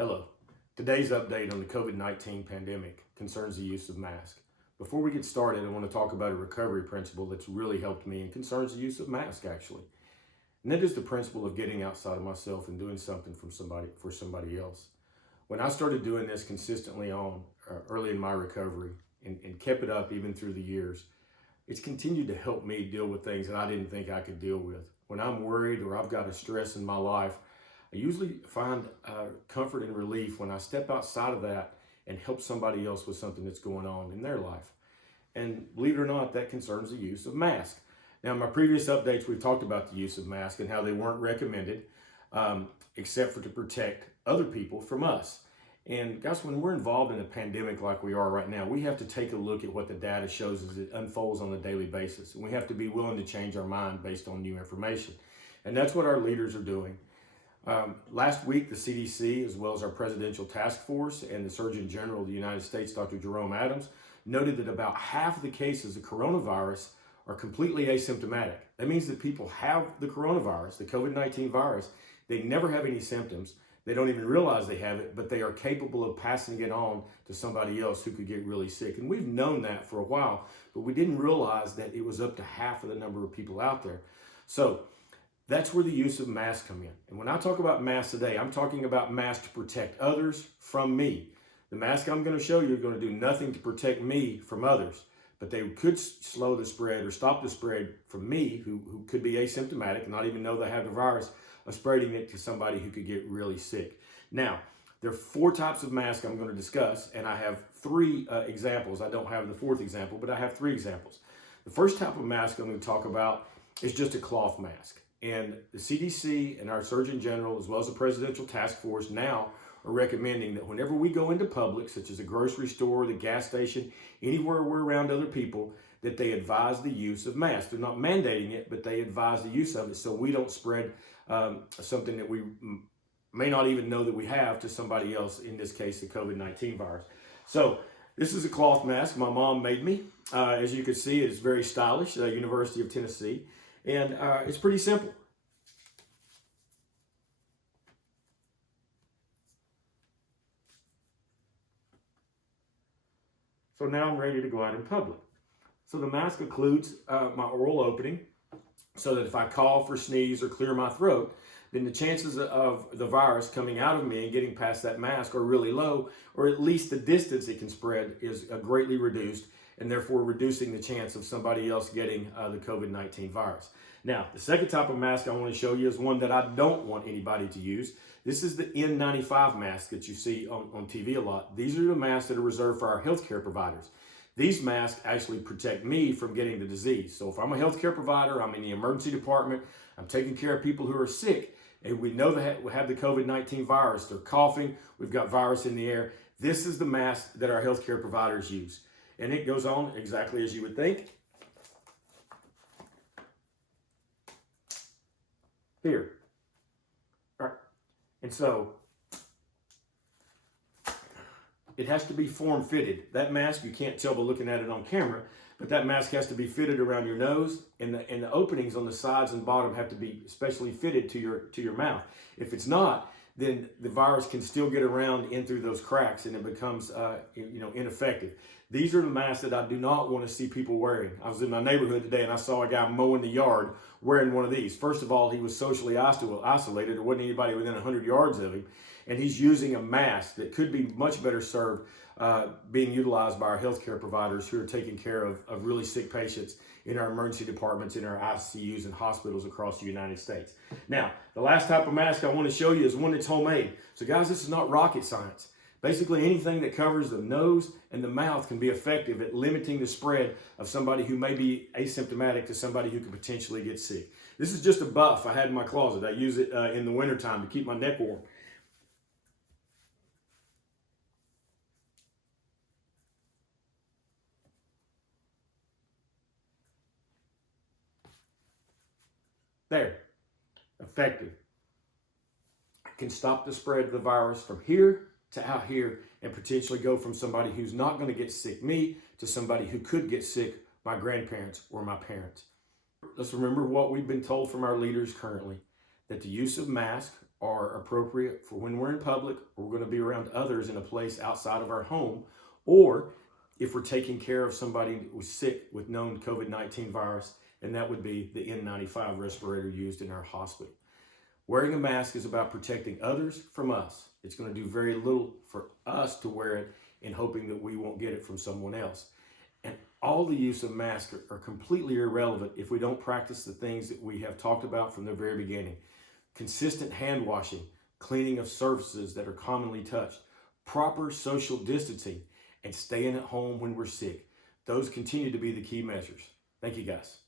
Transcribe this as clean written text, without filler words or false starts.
Hello. Today's update on the COVID-19 pandemic concerns the use of masks. Before we get started, I want to talk about a recovery principle that's really helped me and concerns the use of masks actually. And that is the principle of getting outside of myself and doing something for somebody else. When I started doing this consistently early in my recovery and kept it up even through the years, it's continued to help me deal with things that I didn't think I could deal with. When I'm worried or I've got a stress in my life, I usually find comfort and relief when I step outside of that and help somebody else with something that's going on in their life. And believe it or not, that concerns the use of masks. Now, in my previous updates, we've talked about the use of masks and how they weren't recommended, except for to protect other people from us. And guys, when we're involved in a pandemic like we are right now, we have to take a look at what the data shows as it unfolds on a daily basis. And we have to be willing to change our mind based on new information. And that's what our leaders are doing. Last week, the CDC, as well as our presidential task force and the Surgeon General of the United States, Dr. Jerome Adams, noted that about half of the cases of coronavirus are completely asymptomatic. That means that people have the coronavirus, the COVID-19 virus. They never have any symptoms. They don't even realize they have it, but they are capable of passing it on to somebody else who could get really sick. And we've known that for a while, but we didn't realize that it was up to half of the number of people out there. So that's where the use of masks come in. And when I talk about masks today, I'm talking about masks to protect others from me. The mask I'm going to show you are going to do nothing to protect me from others, but they could slow the spread or stop the spread from me, who could be asymptomatic and not even know they have the virus, of spreading it to somebody who could get really sick. Now, there are 4 types of masks I'm going to discuss, and I have 3 examples. I don't have the 4th example, but I have 3 examples. The first type of mask I'm going to talk about is just a cloth mask. And the CDC and our Surgeon General, as well as the Presidential Task Force, now are recommending that whenever we go into public, such as a grocery store, the gas station, anywhere we're around other people, that they advise the use of masks. They're not mandating it, but they advise the use of it so we don't spread something that we may not even know that we have to somebody else, in this case, the COVID-19 virus. So this is a cloth mask my mom made me. As you can see, it's very stylish, University of Tennessee. And it's pretty simple. So now I'm ready to go out in public. So the mask includes my oral opening, so that if I cough or sneeze or clear my throat, then the chances of the virus coming out of me and getting past that mask are really low, or at least the distance it can spread is greatly reduced, and therefore reducing the chance of somebody else getting the COVID-19 virus. Now, the second type of mask I want to show you is one that I don't want anybody to use. This is the N95 mask that you see on TV a lot. These are the masks that are reserved for our healthcare providers. These masks actually protect me from getting the disease. So if I'm a healthcare provider, I'm in the emergency department, I'm taking care of people who are sick, and we know that we have the COVID-19 virus, they're coughing, we've got virus in the air. This is the mask that our healthcare providers use. And it goes on exactly as you would think. Here. All right. And so it has to be form fitted. That mask, you can't tell by looking at it on camera, but that mask has to be fitted around your nose, and the openings on the sides and bottom have to be specially fitted to your mouth. If it's not, then the virus can still get around in through those cracks, and it becomes ineffective. These are the masks that I do not want to see people wearing. I was in my neighborhood today and I saw a guy mowing the yard wearing one of these. First of all, he was socially isolated. There wasn't anybody within 100 yards of him. And he's using a mask that could be much better served being utilized by our healthcare providers who are taking care of really sick patients in our emergency departments, in our ICUs and hospitals across the United States. Now, the last type of mask I want to show you is one that's homemade. So guys, this is not rocket science. Basically, anything that covers the nose and the mouth can be effective at limiting the spread of somebody who may be asymptomatic to somebody who could potentially get sick. This is just a buff I had in my closet. I use it in the wintertime to keep my neck warm. There, effective. It can stop the spread of the virus from here to out here and potentially go from somebody who's not going to get sick, me, to somebody who could get sick, my grandparents or my parents. Let's remember what we've been told from our leaders currently, that the use of masks are appropriate for when we're in public, or we're going to be around others in a place outside of our home, or if we're taking care of somebody who's sick with known COVID-19 virus, and that would be the N95 respirator used in our hospital. Wearing a mask is about protecting others from us. It's going to do very little for us to wear it in hoping that we won't get it from someone else. And all the use of masks are completely irrelevant if we don't practice the things that we have talked about from the very beginning. Consistent hand washing, cleaning of surfaces that are commonly touched, proper social distancing, and staying at home when we're sick. Those continue to be the key measures. Thank you, guys.